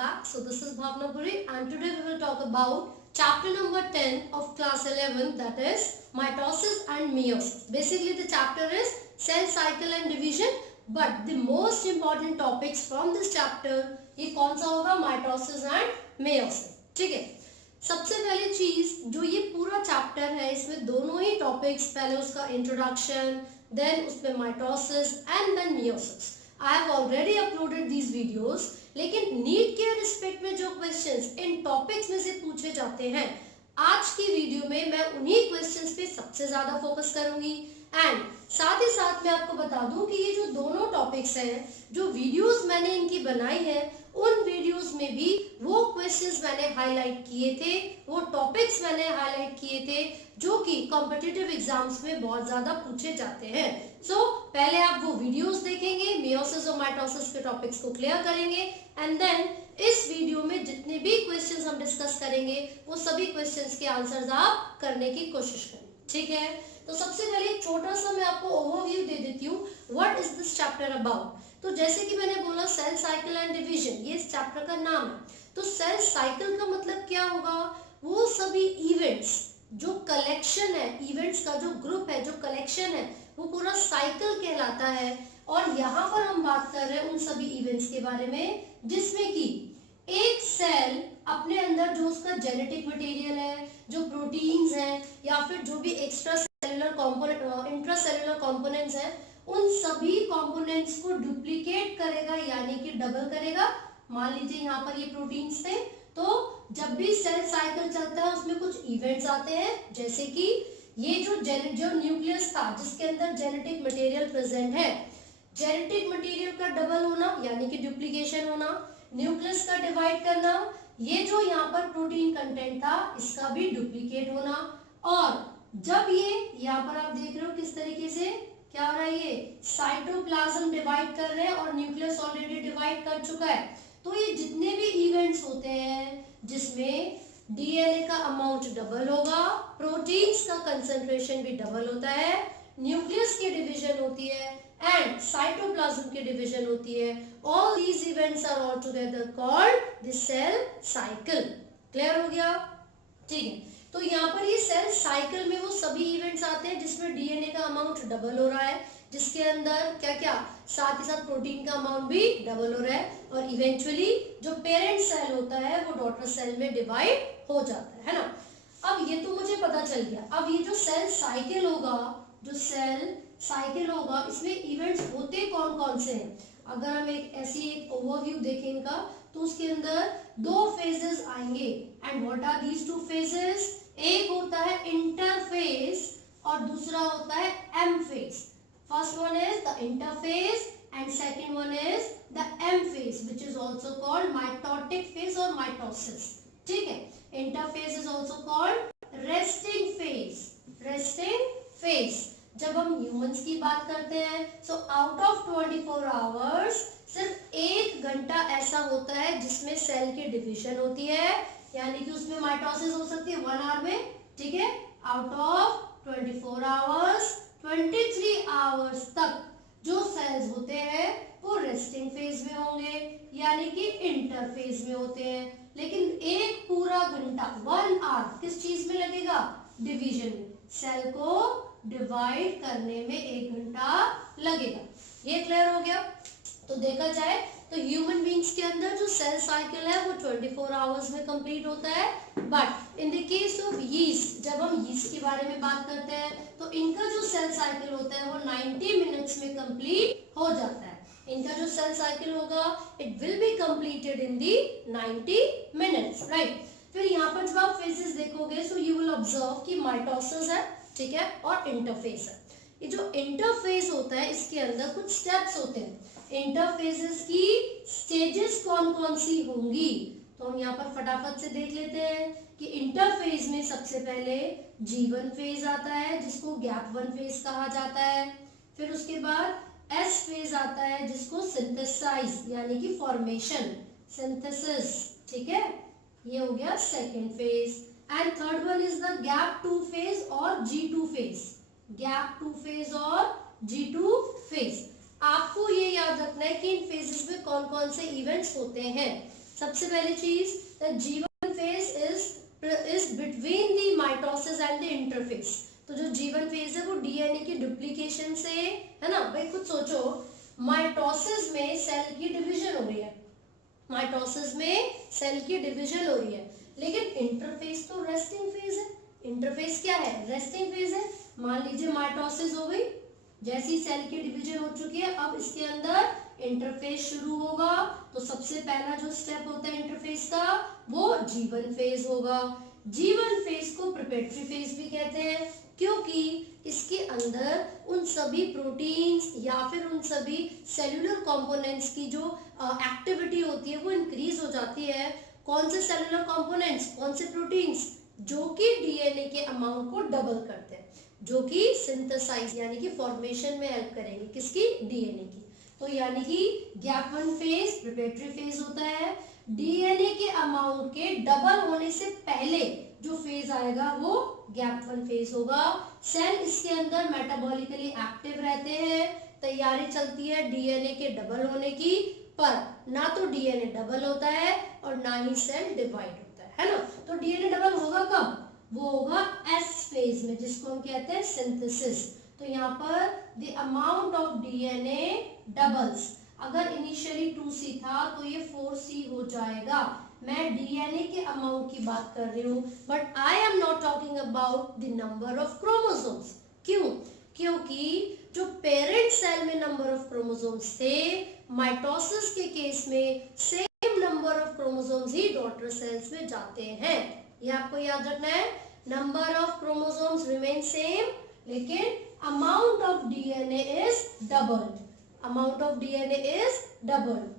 back. So this is Bhavna Puri and today we will talk about chapter number 10 of class 11, that is mitosis and meiosis. Basically the chapter is cell cycle and division, but the most important topics from this chapter ये कौन सा होगा, mitosis and meiosis. ठीक है, सबसे पहली चीज जो ये पूरा चैप्टर है इसमें दोनों ही टॉपिक्स, पहले उसका इंट्रोडक्शन, देन उसमें mitosis and then meiosis. I have already uploaded these videos. लेकिन नीट के रिस्पेक्ट में जो क्वेश्चंस इन टॉपिक्स में से पूछे जाते हैं, आज की वीडियो में मैं उन्हीं क्वेश्चंस पे सबसे ज्यादा फोकस करूंगी. एंड साथ ही साथ मैं आपको बता दूं कि ये जो दोनों टॉपिक्स हैं, जो वीडियोस मैंने इनकी बनाई है, उन वीडियोस में भी वो क्वेश्चंस मैंने हाईलाइट किए थे, वो टॉपिक्स मैंने हाईलाइट किए थे जो कि कॉम्पिटिटिव एग्जाम्स में बहुत ज्यादा पूछे जाते हैं. सो पहले आप वो वीडियोस देखेंगे, मियोसिस और माइटोसिस के टॉपिक्स को क्लियर करेंगे एंड देन इस वीडियो में जितने भी क्वेश्चंस हम डिस्कस करेंगे वो सभी क्वेश्चंस के आंसर्स आप करने की कोशिश करें. ठीक है, तो सबसे पहले एक छोटा सा मैं आपको ओवरव्यू दे देती हूँ what is this chapter about. तो जैसे कि मैंने बोला सेल साइकिल एंड डिवीजन, ये इस चैप्टर का नाम है. तो सेल साइकिल का मतलब क्या होगा, वो सभी इवेंट्स जो कलेक्शन है, इवेंट्स का जो ग्रुप है, जो कलेक्शन है, वो पूरा साइकिल कहलाता है. और यहाँ पर हम बात कर रहे हैं उन सभी इवेंट्स के बारे में जिसमें कि एक सेल अपने अंदर जो उसका जेनेटिक मटेरियल है, जो प्रोटीन्स हैं या फिर जो भी extra cellular component, intracellular components हैं, उन सभी कंपोनेंट्स को डुप्लीकेट करेगा यानी कि डबल करेगा. मान लीजिए यहाँ पर ये प्रोटीन्स थे, तो जब भी सेल साइकिल चलता है उसमें कुछ इवेंट्स आते हैं, जैसे कि ये जो न्यूक्लियस था जिसके अंदर जेनेटिक मटेरियल प्रेजेंट है, जेनेटिक मटेरियल का डबल होना यानी कि डुप्लीकेशन होना, न्यूक्लियस का डिवाइड करना, ये जो यहाँ पर प्रोटीन कंटेंट था इसका भी डुप्लीकेट होना. और जब ये यहाँ पर आप देख रहे हो किस तरीके से क्या हो रहा है, ये साइटोप्लाज्म डिवाइड कर रहे हैं और न्यूक्लियस ऑलरेडी डिवाइड कर चुका है. तो ये जितने भी इवेंट्स होते हैं जिसमें डीएनए का अमाउंट डबल होगा, प्रोटीन्स का कंसंट्रेशन भी डबल होता है, न्यूक्लियस की डिवीजन होती है एंड साइटोप्लाज्म की डिवीजन होती है, all these events are all together called the cell cycle. Clear हो गया? ठीक है, तो यहाँ पर ये सेल साइकिल में वो सभी इवेंट्स आते हैं जिसमें डीएनए का अमाउंट डबल हो रहा है, जिसके अंदर क्या क्या साथ ही साथ प्रोटीन का अमाउंट भी डबल हो रहा है, और इवेंचुअली जो पेरेंट सेल होता है वो डॉटर सेल में डिवाइड हो जाता है ना. अब ये तो मुझे पता चल गया. अब ये जो सेल साइकिल होगा, जो सेल साइकिल होगा, इसमें इवेंट्स होते कौन कौन से हैं. अगर हम एक ओवरव्यू देखें इनका, तो उसके अंदर दो फेजेस आएंगे. And what are these two phases? एक होता है इंटरफेज और दूसरा होता है M phase. First one is the interphase and second one is the M phase which is also called mitotic phase और माइटोसिस. ठीक है, interphase is also called resting phase. Resting phase जब हम ह्यूमंस की बात करते हैं, सो आउट ऑफ 24 आवर्स सिर्फ 1 घंटा ऐसा होता है जिसमें सेल की डिवीजन होती है, यानी कि उसमें माइटोसिस हो सकती है 1 आवर में. ठीक है, आउट ऑफ 24 आवर्स 23 आवर्स तक जो सेल्स होते हैं वो रेस्टिंग फेज में होंगे यानी कि इंटरफेज में होते हैं. लेकिन एक पूरा घंटा 1 आवर किस चीज में लगेगा? डिवीजन में. सेल को डिवाइड करने में 1 घंटा लगेगा. ये क्लियर हो गया? तो देखा जाए तो ह्यूमन बींग्स के अंदर जो सेल साइकिल है वो 24 आवर्स में कंप्लीट होता है. But in the case of yeast, जब हम यीस्ट के बारे में बात करते हैं तो इनका जो सेल साइकिल होता है वो 90 मिनट्स में कंप्लीट हो जाता है. इनका जो सेल साइकिल होगा it will be completed in the 90 minutes. Right, फिर यहाँ पर जब आप फेजेस देखोगे सो यू विल ऑब्जर्व कि माइटोसिस है, ठीक है, और इंटरफेज है. ये जो इंटरफेज होता है इसके अंदर कुछ स्टेप्स होते हैं. इंटरफेजेस की स्टेजेस कौन कौन सी होंगी, तो हम यहाँ पर फटाफट से देख लेते हैं कि इंटरफेज में सबसे पहले G1 फेज आता है जिसको गैप 1 फेज कहा जाता है. फिर उसके बाद S फेज आता है जिसको सिंथेसाइज यानी कि फॉर्मेशन, सिंथेसिस. ठीक है, ये हो गया second phase. And third one is the gap 2 phase और G2 फेज. गैप 2 फेज और G2 फेज. आपको ये याद रखना है कि इन फेजेस में कौन कौन से इवेंट्स होते हैं. सबसे पहली चीज, the G1 phase is between the mitosis and the interphase. तो जो G1 phase है वो डीएनए की डुप्लीकेशन से, है ना भाई, कुछ सोचो, माइटोसिस में सेल की डिवीजन हो रही है, माइटोसिस में सेल की डिवीजन हो रही है, लेकिन इंटरफेस तो रेस्टिंग फेज है। इंटरफेस क्या है? रेस्टिंग फेज है। मान लीजिए माइटोसिस हो गई, जैसी सेल की डिवीजन हो चुकी है, अब इसके अंदर इंटरफेस शुरू होगा, तो सबसे पहला जो स्टेप होता है इंटरफेस का वो G1 फेज होगा। G1 फेज को प्रिपरेटरी फेज भी कहते हैं, क्योंकि इसके अंदर उन सभी प्रोटीन्स या फिर उन सभी सेलुलर कंपोनेंट्स की जो एक्टिविटी होती है वो इंक्रीज हो जाती है। कौन से सेलुलर कंपोनेंट्स, कौन से प्रोटीन्स? जो कि डीएनए के अमाउंट को डबल करते हैं, जो कि सिंथेसाइज यानी कि फॉर्मेशन में हेल्प करेंगे, किसकी? डीएनए की। तो यानी कि गैप 1 फेज प्रिपरेटरी फेज होता है। डीएनए के अमाउंट के डबल होने से पहले जो फेज आएगा वो गैप 1 फेज होगा। सेल इसके अंदर मेटाबॉलिकली एक्टिव रहते हैं, तैयारी चलती है डीएनए के डबल होने की, पर ना तो डीएनए डबल होता है और ना ही सेल डिवाइड होता है ना। तो डीएनए डबल होगा कब? वो होगा एस फेज में, जिसको हम कहते हैं सिंथेसिस। तो यहाँ पर the amount of DNA doubles, अगर इनिशियली 2C था तो ये 4C हो जाएगा। मैं डीएनए के अमाउंट की बात कर रही हूँ, but I am not talking about the number of chromosomes. क्यों? क्योंकि जो पेरेंट सेल में नंबर ऑफ क्रोमोसोम्स थे, माइटोसिस के केस में सेम नंबर ऑफ क्रोमोसोम्स ही डॉटर सेल्स में जाते हैं। ये आपको याद रखना है, number of chromosomes remain same, लेकिन amount of DNA is doubled, amount of DNA is doubled.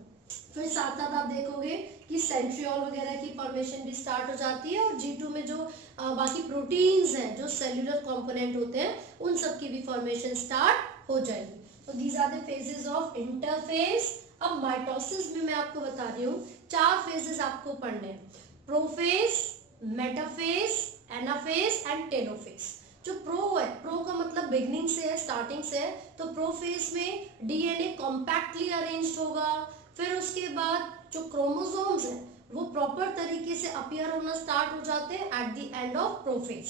फिर साथ साथ आप देखोगे कि सेंट्रियोल वगैरह की फॉर्मेशन भी स्टार्ट हो जाती है, और G2 में जो बाकी प्रोटीन्स हैं, जो सेल्यूलर कंपोनेंट होते हैं, उन सब की भी फॉर्मेशन स्टार्ट हो जाएगी। तो these are the phases of interphase. अब माइटोसिस में मैं आपको बता रही हूँ 4 फेजेस आपको पढ़ने हैं, prophase, metaphase, anaphase and telophase. जो प्रो है, प्रो का मतलब बिगनिंग से है, स्टार्टिंग से है, तो प्रोफेज में डीएनए कॉम्पैक्टली अरेंज्ड होगा। फिर उसके बाद जो क्रोमोसोम्स हैं वो प्रॉपर तरीके से अपीयर होना स्टार्ट हो जाते हैं eight the end of prophase.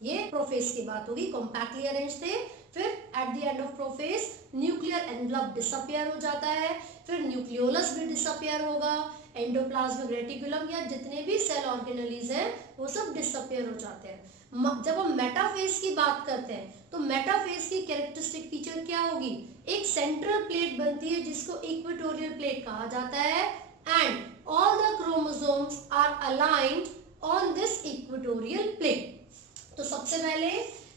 ये प्रोफेज की बात होगी, कॉम्पैक्टली अरेंज्ड थे। फिर eight the end of prophase nuclear envelope disappear हो जाता है, फिर न्यूक्लियोलस भी डिसअपियर होगा, एंडोप्लाज्मिक रेटिकुलम या जितने भी सेल ऑर्गेनेलीज हैं वो सब डिसअपियर हो जाते हैं। जब हम मेटाफेज की बात करते हैं तो मेटाफेज की कैरेक्टरिस्टिक फीचर क्या होगी? एक सेंट्रल प्लेट बनती है जिसको इक्वेटोरियल प्लेट कहा जाता है, and all the chromosomes are aligned on this equatorial plate. तो सबसे पहले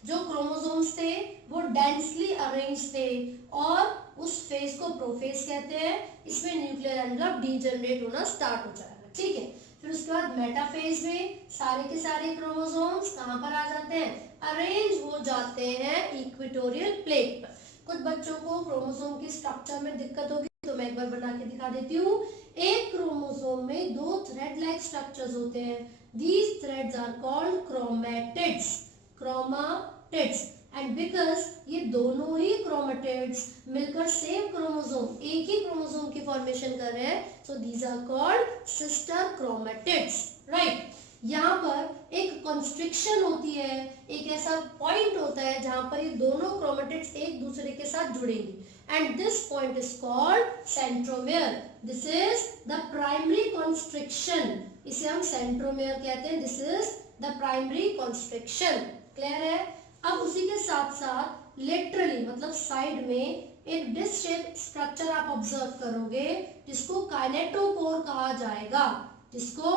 जो क्रोमोसोम्स थे वो डेंसली अरेंज थे, और उस फेज को प्रोफेज कहते हैं। इसमें न्यूक्लियर एनवलप डीजनरेट होना स्टार्ट हो जाएगा, ठीक है। फिर उसके बाद मेटाफेज में सारे के सारे क्रोमोसोम्स कहाँ पर आ जाते हैं? अरेंज हो जाते हैं इक्वेटोरियल प्लेट पर। कुछ बच्चों को क्रोमोसोम की स्ट्रक्चर में दिक्कत होगी, तो मैं एक बार बना के दिखा देती हूँ। एक क्रोमोसोम में 2 थ्रेड लाइक स्ट्रक्चर्स होते हैं, these threads are called chromatids, chromatids. And because ये दोनों ही क्रोमैटिड्स मिलकर सेम क्रोमोसोम, एक ही क्रोमोसोम की फॉर्मेशन कर रहे हैं, so these are called sister chromatids, right. यहाँ पर एक कंस्ट्रिक्शन होती है, एक ऐसा पॉइंट होता है जहां पर ये दोनों क्रोमैटिड्स एक दूसरे के साथ जुड़ेंगी, and this point is called centromere. This is the primary constriction, इसे हम सेंट्रोमेयर कहते हैं। This is the primary constriction, clear है। अब उसी के साथ साथ लेटरली मतलब साइड में एक डिस्क शेप स्ट्रक्चर आप ऑब्जर्व करोगे, जिसको काइनेटोकोर कहा जाएगा, जिसको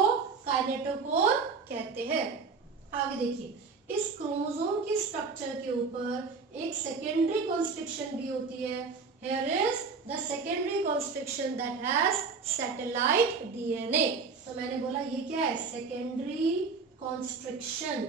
काइनेटोकोर कहते हैं। आगे देखिए, इस क्रोमोसोम की स्ट्रक्चर के ऊपर एक सेकेंडरी कंस्ट्रिक्शन भी होती है। Here is the secondary constriction that has satellite DNA. तो मैंने बोला ये क्या है? सेकेंडरी कॉन्स्ट्रिक्शन,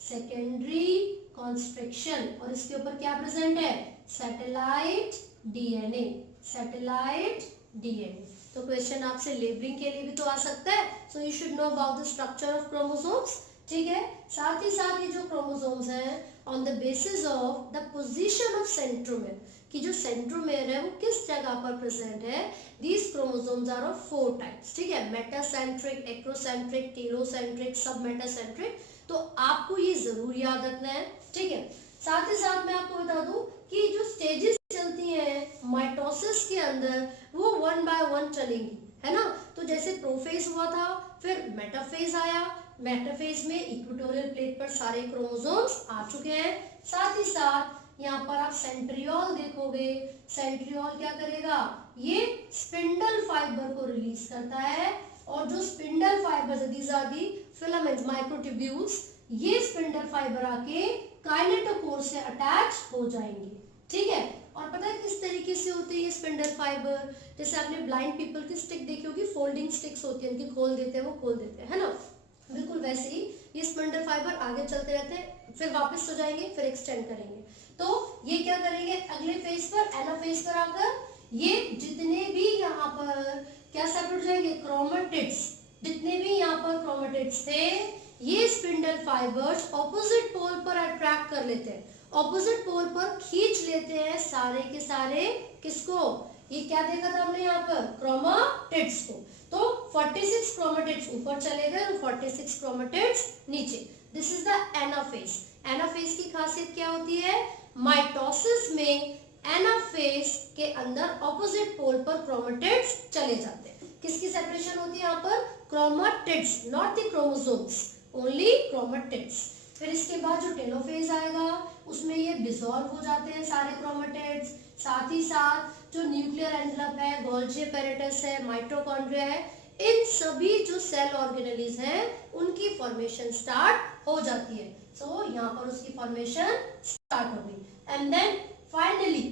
सेकेंडरी कॉन्स्ट्रिक्शन, और इसके ऊपर क्या प्रेजेंट है? Satellite DNA, satellite DNA. तो क्वेश्चन आपसे लेबलिंग के लिए भी तो आ सकता है, so you should know about the structure of chromosomes, ठीक है। साथ ही जो क्रोमोसोम्स हैं, on the basis of the position of centromere, कि जो सेंट्रोमेयर है वो किस जगह पर प्रेजेंट है। These chromosomes are of 4 types, ठीक है, metacentric, acrocentric, telocentric, submetacentric. तो आपको ये जरूर याद रखना है, ठीक है। साथ ही साथ मैं आपको बता दूं कि जो स्टेजेस चलती हैं माइटोसिस के अंदर वो 1 बाय 1 चलेंगी, है ना। तो जैसे प्रोफेज हुआ था, फिर मेटाफेज आया, मेटाफेज में इक्वेटोरियल प्लेट पर सारे क्रोमोसोम्स आ चुके हैं। साथ ही साथ यहाँ पर आप सेंट्रियोल देखोगे, सेंट्रियोल क्या करेगा, ये स्पिंडल फाइबर को रिलीज करता है, और जो spindle fibre, these are the filaments, microtubules, ये स्पिंडल फाइबर आके काइनेटोकोर से अटैच हो जाएंगे, ठीक है। और पता है किस तरीके से होते हैं ये स्पिंडल फाइबर, जैसे आपने ब्लाइंड पीपल की स्टिक देखी होगी, फोल्डिंग स्टिक्स होती है, उनकी खोल देते हैं, वो खोल देते हैं, है ना। बिल्कुल वैसे ही ये स्पिंडल फाइबर आगे चलते रहते हैं, फिर वापस हो जाएंगे, फिर एक्सटेंड करेंगे। तो ये क्या करेंगे, अगले फेज पर, एनाफेज पर आकर ये जितने भी यहाँ पर क्या सेपरेट हो जाएंगे, क्रोमेटिड्स, जितने भी यहाँ पर क्रोमेटिड्स थे, ये स्पिंडल फाइबर्स ऑपोजिट पोल पर अट्रैक्ट कर लेते हैं, ऑपोजिट पोल पर खींच लेते हैं सारे के सारे, किसको, ये क्या देखा था हमने यहाँ पर, क्रोमेटिड्स को। तो 46 क्रोमेटिड्स ऊपर चले गए और 46 क्रोमेटिड्स नीचे। This is the anaphase. Anaphase की खासियत क्या होती है, माइटोसिस में एनाफेज के अंदर ऑपोजिट पोल पर क्रोमेटिड्स चले जाते हैं। किसकी सेपरेशन होती है यहाँ पर, chromatids, not the chromosomes, only chromatids. फिर इसके बाद जो टेलोफेज आएगा उसमें ये डिसॉल्व हो जाते हैं सारे क्रोमेटिड्स। साथ ही साथ जो न्यूक्लियर एनवेलप है, गोल्जी एपेरेटस है, माइटोकॉन्ड्रिया है, इन सभी जो सेल ऑर्गेनेलीज हैं उनकी फॉर्मेशन स्टार्ट हो जाती है। सो यहाँ पर उसकी फॉर्मेशन स्टार्ट हो गई। एंड देन फाइनली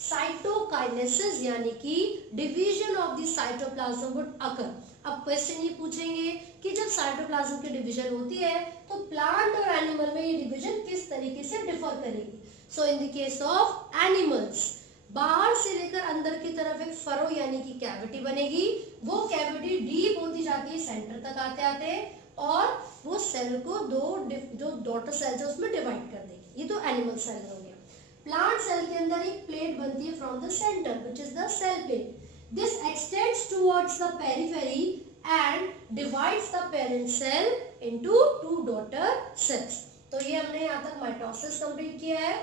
साइटोकाइनेसिस यानी कि division of the cytoplasm would अकर। अब क्वेश्चन ये पूछेंगे कि जब साइटोप्लाज्म की डिवीजन होती है तो प्लांट और एनिमल में ये डिवीजन किस तरीके से डिफर करेगी। So in the case of animals, बाहर से लेकर अंदर की तरफ एक फरो यानी कि कैविटी बनेगी, वो कैविटी डीप होती जाती है सेंटर तक आते आते, और वो सेल को जो डॉटर सेल्स है उसमें डिवाइड कर देगी। ये तो एनिमल सेल हो गया। प्लांट सेल के अंदर एक प्लेट बनती है from the centre, which is the cell plate. This extends towards the periphery and divides the parent cell into 2 daughter cells. तो ये हमने यहाँ तक माइटोसिस कंप्लीट किया है।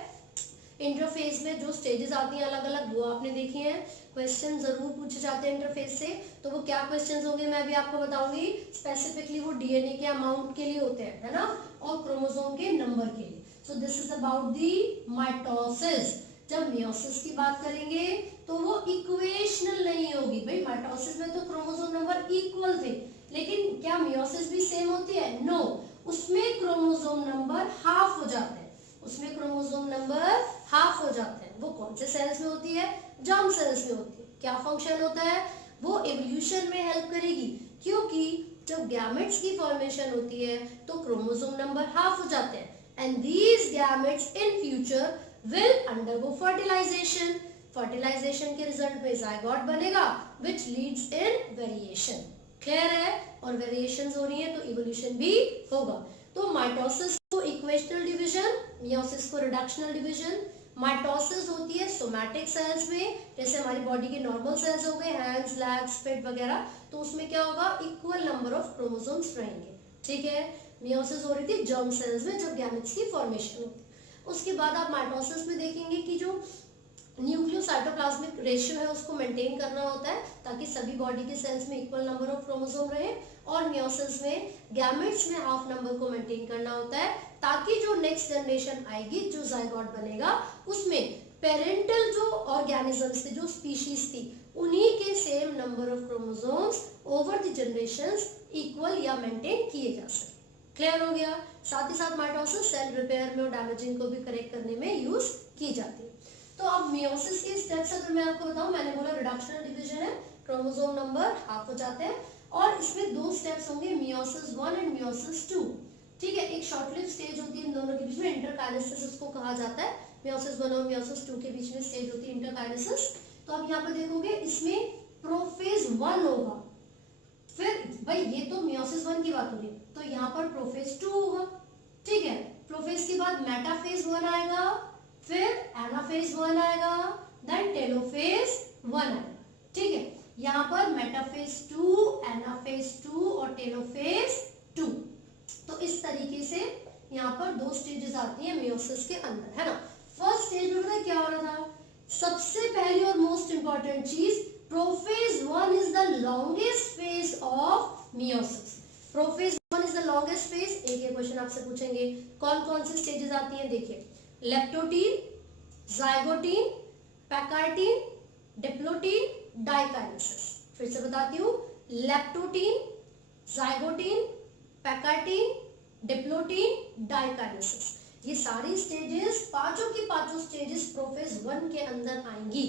इंटरफेज में जो स्टेजेस आती हैं अलग अलग वो आपने देखी हैं। क्वेश्चन जरूर पूछे जाते हैं इंटरफेज से, तो वो क्या क्वेश्चंस होंगे मैं भी आपको बताऊंगी। स्पेसिफिकली वो डीएनए के अमाउंट के लिए होते हैं, है ना, और क्रोमोसोम के नंबर के लिए। So this is about the mitosis. जब मियोसिस की बात करेंगे तो वो इक्वेशनल नहीं होगी। भाई माइटोसिस में तो क्रोमोसोम नंबर इक्वल थे, लेकिन क्या मियोसिस भी सेम होती है? नो, उसमें क्रोमोसोम नंबर हाफ हो जाते हैं। उसमें क्रोमोसोम नंबर हाफ हो जाते हैं। वो कौन से सेल्स में होती है? जर्म सेल्स में होती है। क्या फंक्शन होता है? वो एवोल्यूशन में हेल्प करेगी, क्योंकि जब गैमेट्स की फॉर्मेशन होती है तो क्रोमोसोम नंबर हाफ हो जाते हैं, and these gametes in future will undergo fertilization. Fertilization के रिजल्ट में जायगोट बनेगा which leads in variation. Clear है? और वेरिएशंस हो रही है तो इवोल्यूशन भी होगा। तो माइटोसिस को इक्वेशनल डिवीजन, मियोसिस को रिडक्शनल डिवीजन। माइटोसिस होती है सोमैटिक सेल्स में, जैसे हमारी बॉडी के नॉर्मल सेल्स हो गए, हैंड्स, लेग्स, पेट वगैरह, तो उसमें क्या होगा, इक्वल नंबर ऑफ क्रोमोसोम्स रहेंगे, ठीक है। मियोसिस हो रही थी जर्म सेल्स में जब गैमेट्स की फॉर्मेशन होती है। उसके बाद आप माइटोसिस में देखेंगे कि जो न्यूक्लियोसाइटोप्लाज्मिक रेशियो है उसको मेंटेन करना होता है ताकि सभी बॉडी के सेल्स में इक्वल नंबर ऑफ क्रोमोसोम रहे, और मियोसिस में गैमेट्स में हाफ नंबर को मेंटेन करना होता है ताकि जो नेक्स्ट जनरेशन आएगी, जो जायगोट बनेगा, उसमें पेरेंटल जो ऑर्गेनिजम्स थे, जो स्पीशीज थी, उन्हीं के same number of chromosomes over the generations equal या मेंटेन किए जा सके। क्लियर हो गया? साथ ही साथ माइटोसिस सेल रिपेयर में और डैमेजिंग को भी करेक्ट करने में यूज की जाती है। तो अब मियोसिस के स्टेप्स अगर मैं आपको बताऊं, मैंने बोला रिडक्शनल डिवीजन है, क्रोमोसोम नंबर हाफ हो जाते हैं, और इसमें 2 स्टेप्स होंगे, मियोसिस 1 एंड मियोसिस 2, ठीक है। एक शॉर्ट लिव स्टेज होती है इन दोनों के बीच में, इंटरकाइनेसिस उसको कहा जाता है। मियोसिस 1 और मियोसिस 2 के बीच में स्टेज होती है इंटरकाइनेसिस। तो अब यहाँ पर देखोगे इसमें प्रोफेज 1 होगा, फिर भाई ये तो मियोसिस 1 की बात हो रही है, तो यहाँ पर प्रोफेज 2 होगा, ठीक है। प्रोफेज के बाद मेटाफेज 1 आएगा, फिर एनाफेज 1 आएगा, देन टेलोफेज 1 आएगा, ठीक है। यहाँ पर मेटाफेज 2, एनाफेज 2 और टेलोफेज 2। तो इस तरीके से यहाँ पर 2 स्टेजेस आती हैं मेयोसिस के अंदर, है ना। फर्स्ट स्टेज में पता क्या हो रहा था, सबसे पहली और मोस्ट इंपॉर्टेंट चीज, prophase 1 is the longest phase of meiosis. Prophase 1 is the longest phase. एक क्वेश्चन आपसे पूछेंगे कौन कौन सी स्टेजेस आती हैं, देखिए, लेप्टोटीन, जाइगोटीन, पैकार्टीन, डिप्लोटीन, डाइकाइनेसिस। फिर से बताती हूँ, लेप्टोटीन, जाइगोटीन, पैकार्टीन, डिप्लोटीन, डाइकाइनेसिस। ये सारी स्टेजेस, पांचों की पांचों स्टेजेस प्रोफेज 1 के अंदर आएंगी।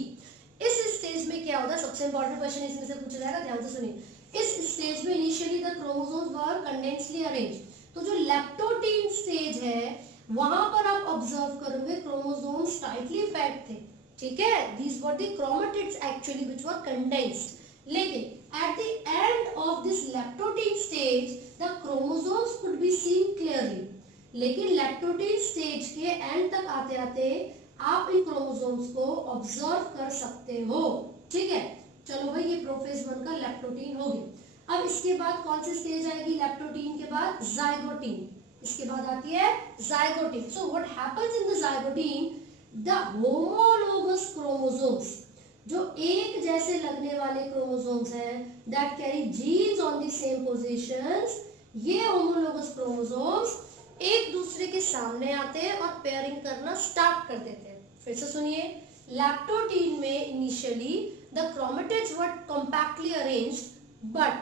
इस स्टेज में क्या होता है, सबसे इंपॉर्टेंट क्वेश्चन इसमें से पूछा जाएगा, ध्यान से सुनिए। इस स्टेज में initially the chromosomes were condensely arrange. तो जो लेप्टोटीन स्टेज है वहां पर आप ऑब्जर्व करोगे क्रोमोसोम्स टाइटली पैक्ड थे, ठीक है, these were the chromatids actually which were condensed. लेकिन at the end of this leptotene stage the chromosomes could be seen clearly. लेकिन लेप्टोटीन स्टेज के एंड तक आते आते आप इन क्रोमोसोम्स को ऑब्जर्व कर सकते हो, ठीक है। चलो भाई, ये प्रोफेज 1 का लेप्टोटीन हो गया। अब इसके बाद कौन सी स्टेज आएगी, लेप्टोटीन के बाद जाइगोटीन, इसके बाद आती है zygotene. So what happens in the zygotene, the homologous chromosomes, जो एक जैसे लगने वाले क्रोमोसोम्स हैं, that carry genes on the same positions, ये होमोलोगस क्रोमोसोम्स एक दूसरे के सामने आते हैं और पेयरिंग करना स्टार्ट कर देते हैं। फिर से सुनिए, लैप्टोटीन में initially the chromatids were compactly arranged, but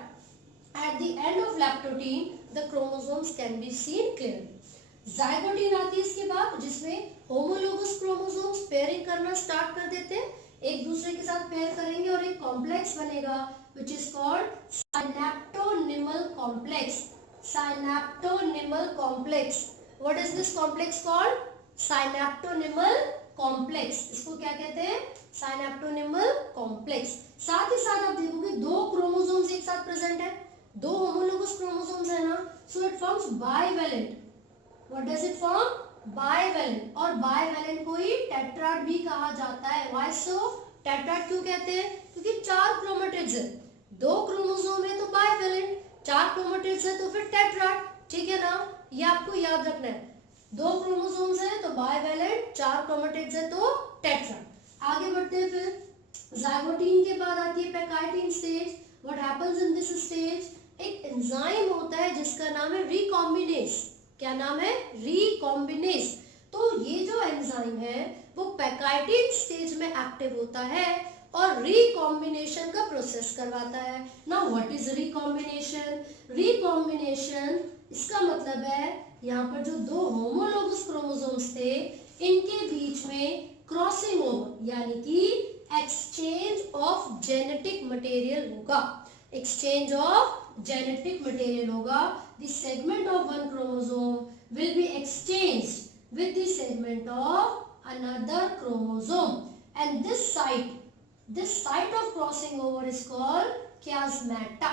at the end of leptotene the chromosomes can be seen clearly. Zygotene आती है इसके बाद, जिसमें होमोलोगस क्रोमोसोम्स पेयरिंग करना स्टार्ट कर देते हैं, एक दूसरे के साथ पेयर करेंगे और एक कॉम्प्लेक्स बनेगा which is called synaptonemal complex. Synaptonymal complex. What is this complex called? Synaptonymal complex. इसको क्या कहते हैं, Synaptonymal complex। साथ ही साथ आप देखोगे 2 क्रोमोसोम्स एक साथ प्रेजेंट है, 2 होमोलोगस क्रोमोसोम्स है ना, so it forms bivalent. What does it form? Bivalent. और बाइवेलेंट को ही टेट्राड भी कहा जाता है। Why so? टेट्राड क्यों कहते हैं, क्योंकि 4 क्रोमैटिड्स है, 2 क्रोमोसोम है तो बाइवेलेंट, 4 क्रोमैटिड्स है तो फिर टेट्राड, ठीक है ना, ये आपको याद रखना है। 2 क्रोमोसोम्स है तो बाइवेलेंट, 4 क्रोमैटिड्स है तो टेट्राड। आगे बढ़ते हैं, फिर जाइगोटीन के बाद आती है pachytene stage. What happens in this stage, एक एंजाइम होता है जिसका नाम है रिकॉम्बिनेस। क्या नाम है, रिकॉम्बिनेस। तो ये जो एंजाइम है वो पैकार्टीन स्टेज में एक्टिव होता है और रिकॉम्बिनेशन का प्रोसेस करवाता है। Now what is recombination, recombination इसका मतलब है यहाँ पर जो 2 होमोलोगस क्रोमोसोम्स थे इनके बीच में क्रॉसिंग ओवर, यानी कि एक्सचेंज ऑफ जेनेटिक मटेरियल होगा, एक्सचेंज ऑफ जेनेटिक मटेरियल होगा। The segment of one chromosome will be exchanged with the segment of another chromosome and this site of crossing over is called chiasmata।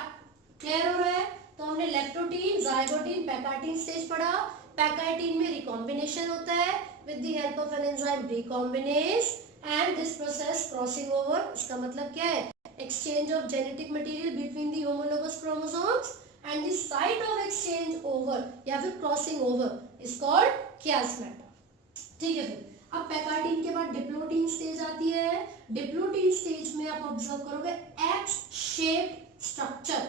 Clear हो रहा है, तो हमने leptotene, zygotene, पैकार्टीन stage पढ़ा। पैकार्टीन में recombination होता है with the help of an enzyme recombinase and this process crossing over, इसका मतलब क्या है, exchange of genetic material between the homologous chromosomes and the site of exchange over या फिर crossing over is called chiasmata। ठीक है, फिर अब पैकार्टीन के बाद डिप्लोटीन स्टेज आती है। डिप्लोटीन स्टेज में आप ऑब्जर्व करोगे X shaped structure.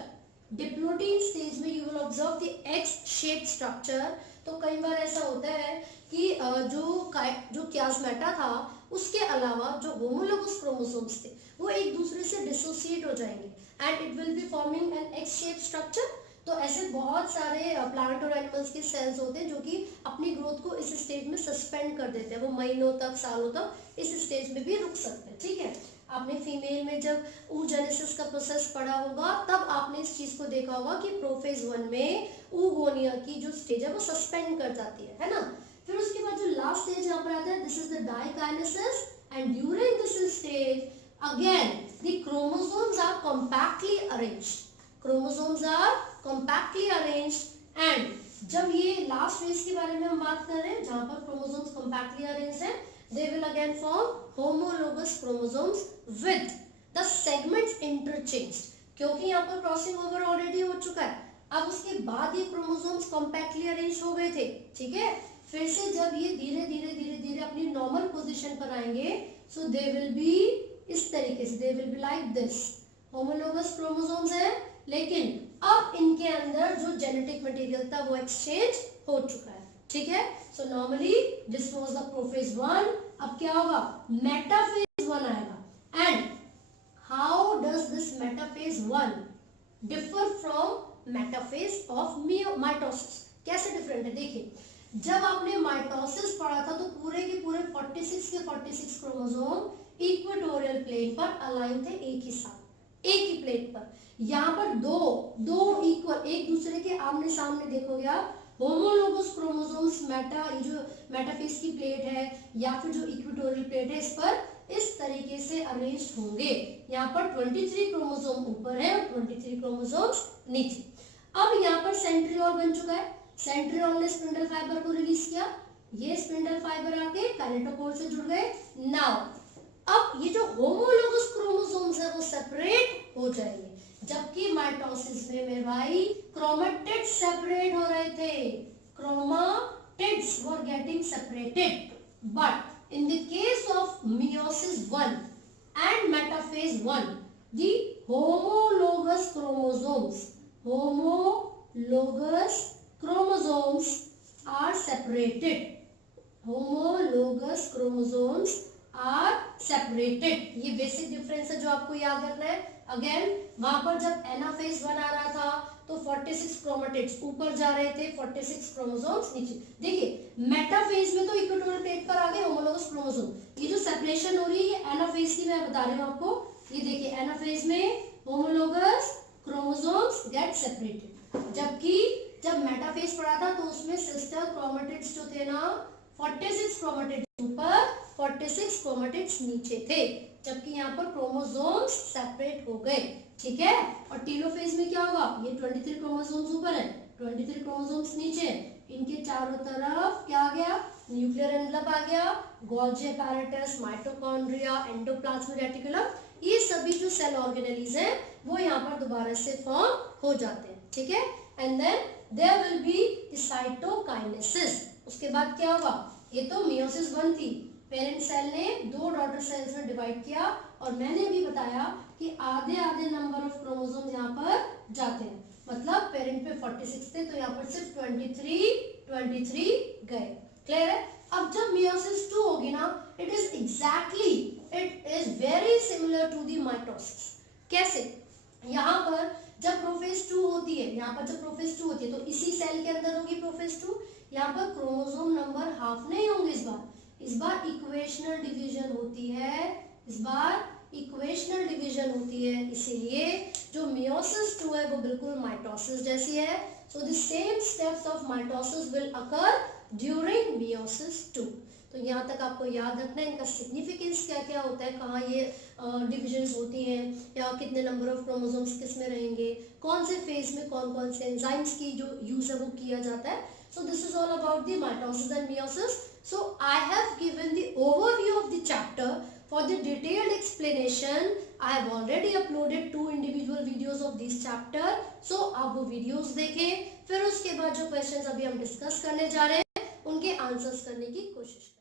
Diplotene stage में you will observe the X shaped structure. तो कई बार ऐसा होता है कि जो chiasmata था उसके अलावा जो होमोलोगस क्रोमोसोम्स थे वो एक दूसरे से डिसोसिएट हो जाएंगे and it will be forming an x shape structure. तो ऐसे बहुत सारे प्लांट और एनिमल्स के सेल्स होते हैं जो कि अपनी ग्रोथ को इस स्टेज में सस्पेंड कर देते हैं, वो महीनों तक, सालों तक इस स्टेज में भी रुक सकते हैं। ठीक है, आपने फीमेल में जब oogenesis का प्रोसेस पढ़ा होगा तब आपने इस चीज को देखा होगा कि प्रोफेज 1 में oogonia की जो स्टेज है वो सस्पेंड कर जाती है ना। फिर उसके बाद जो लास्ट स्टेज यहाँ पर आता है, this is the diakinesis and during this stage again the chromosomes are compactly arranged. Chromosomes are compactly arranged and जब ये लास्ट फेज के बारे में हम बात कर रहे हैं जहां पर क्रोमोसोम्स कॉम्पैक्टली अरेंज्ड है, They will again form homologous chromosomes with the segments interchanged. क्योंकि यहाँ पर क्रॉसिंग ओवर ऑलरेडी हो चुका है, अब उसके बाद ये क्रोमोसोम्स कॉम्पैक्टली अरेंज हो गए थे, ठीक है। फिर से जब ये धीरे धीरे धीरे धीरे अपनी नॉर्मल पोजीशन पर आएंगे, सो दे विल बी इस तरीके से, they will be like this, homologous chromosomes है, लेकिन अब इनके अंदर जो जेनेटिक मटेरियल था वो एक्सचेंज हो चुका है, ठीक है। So normally this was the prophase 1, अब क्या होगा, मेटाफेज 1 आएगा। And how does this metaphase 1 differ from metaphase of mitosis? कैसे डिफरेंट है, देखिए, जब आपने माइटोसिस पढ़ा था तो पूरे के पूरे 46 के 46 क्रोमोसोम इक्वेटोरियल प्लेन पर अलाइन थे, एक ही साथ, एक ही प्लेट पर। यहाँ पर दो इक्वल एक दूसरे के आमने सामने देखोगे आप, होमोलोगस क्रोमोसोम्स ये जो मेटाफेज की प्लेट है या फिर जो इक्वेटोरियल प्लेट है, इस पर इस तरीके से अरेंज होंगे। यहाँ पर 23 क्रोमोसोम ऊपर है और 23 क्रोमोसोम्स नीचे। अब यहाँ पर सेंट्रियोल बन चुका है, सेंट्रियोल ने स्पिंडल फाइबर को रिलीज किया, ये स्पिंडल फाइबर आके काइनेटोकोर से जुड़ गए। नाउ अब ये जो होमोलोगस क्रोमोसोम्स है वो सेपरेट हो जाएंगे, जबकि माइटोसिस में मेरे भाई क्रोमेटिड्स सेपरेट हो रहे थे, chromatids were getting separated. But in the case of meiosis 1 and metaphase 1, the homologous chromosomes are separated, homologous chromosomes are separated। ये बेसिक डिफरेंस है जो आपको याद रखना है। अगेन वहां पर जब एनाफेज 1 आ रहा था तो 46 क्रोमेटिड्स ऊपर जा रहे थे, 46 क्रोमोसोम्स नीचे। देखिए मेटाफेज में तो इक्वेटोरियल प्लेट पर आ गए होमोलोगस क्रोमोसोम, ये जो सेपरेशन हो रही है ये एनाफेज की मैं बता रही हूँ आपको। ये देखिए एनाफेज में होमोलोगस क्रोमोसोम्स गेट सेपरेटेड, जबकि जब मेटाफेज पढ़ा था तो उसमें सिस्टर क्रोमेटिड्स जो थे ना, 46 क्रोमेटिड्स ऊपर 46 क्रोमेटिड्स नीचे थे, जबकि यहाँ पर क्रोमोसोम्स सेपरेट हो गए, ठीक है। और टीलोफेज में क्या होगा, ये 23 क्रोमोसोम्स ऊपर है, 23 क्रोमोसोम्स नीचे, इनके चारों तरफ क्या आ गया, न्यूक्लियर एनवलप आ गया, Golgi apparatus, mitochondria, endoplasmic reticulum, ये सभी जो सेल ऑर्गेनेलीज हैं वो यहाँ पर दोबारा से फॉर्म हो जाते हैं, ठीक है। And then there will be cytokinesis. उसके बाद क्या होगा, ये तो मियोसिस 1 थी, पेरेंट सेल ने 2 डॉटर सेल्स में डिवाइड किया, और मैंने भी बताया कि आधे आधे नंबर ऑफ क्रोमोसोम्स यहाँ पर जाते हैं, मतलब पेरेंट पे 46 थे तो यहाँ पर सिर्फ 23 गए, क्लियर है। अब जब मियोसिस 2 होगी ना, it is very similar to the mitosis. कैसे, यहाँ पर जब प्रोफेज 2 होती है, यहाँ पर जब प्रोफेज 2 होती है तो इसी सेल के अंदर होगी प्रोफेज 2, यहाँ पर क्रोमोसोम नंबर हाफ नहीं होंगे, इस बार इक्वेशनल डिवीजन होती है, इस बार इक्वेशनल डिवीजन होती है, इसीलिए जो मियोसिस 2 है वो बिल्कुल माइटोसिस जैसी है। So the same steps of mitosis will occur during meiosis 2। तो यहाँ तक आपको याद रखना है, इनका सिग्निफिकेंस क्या क्या होता है, कहाँ ये डिविजन्स होती हैं, या कितने नंबर ऑफ क्रोमोसोम्स किस में रहेंगे, कौन से फेज में कौन कौन से एंजाइम्स की जो यूज है वो किया जाता है। So this is all about the mitosis and meiosis. So I have given the overview of the chapter. For the detailed explanation, I have already uploaded 2 individual videos of this chapter. So आप वो videos देखें, फिर उसके बाद जो questions अभी हम discuss करने जा रहे हैं उनके answers करने की कोशिश करें।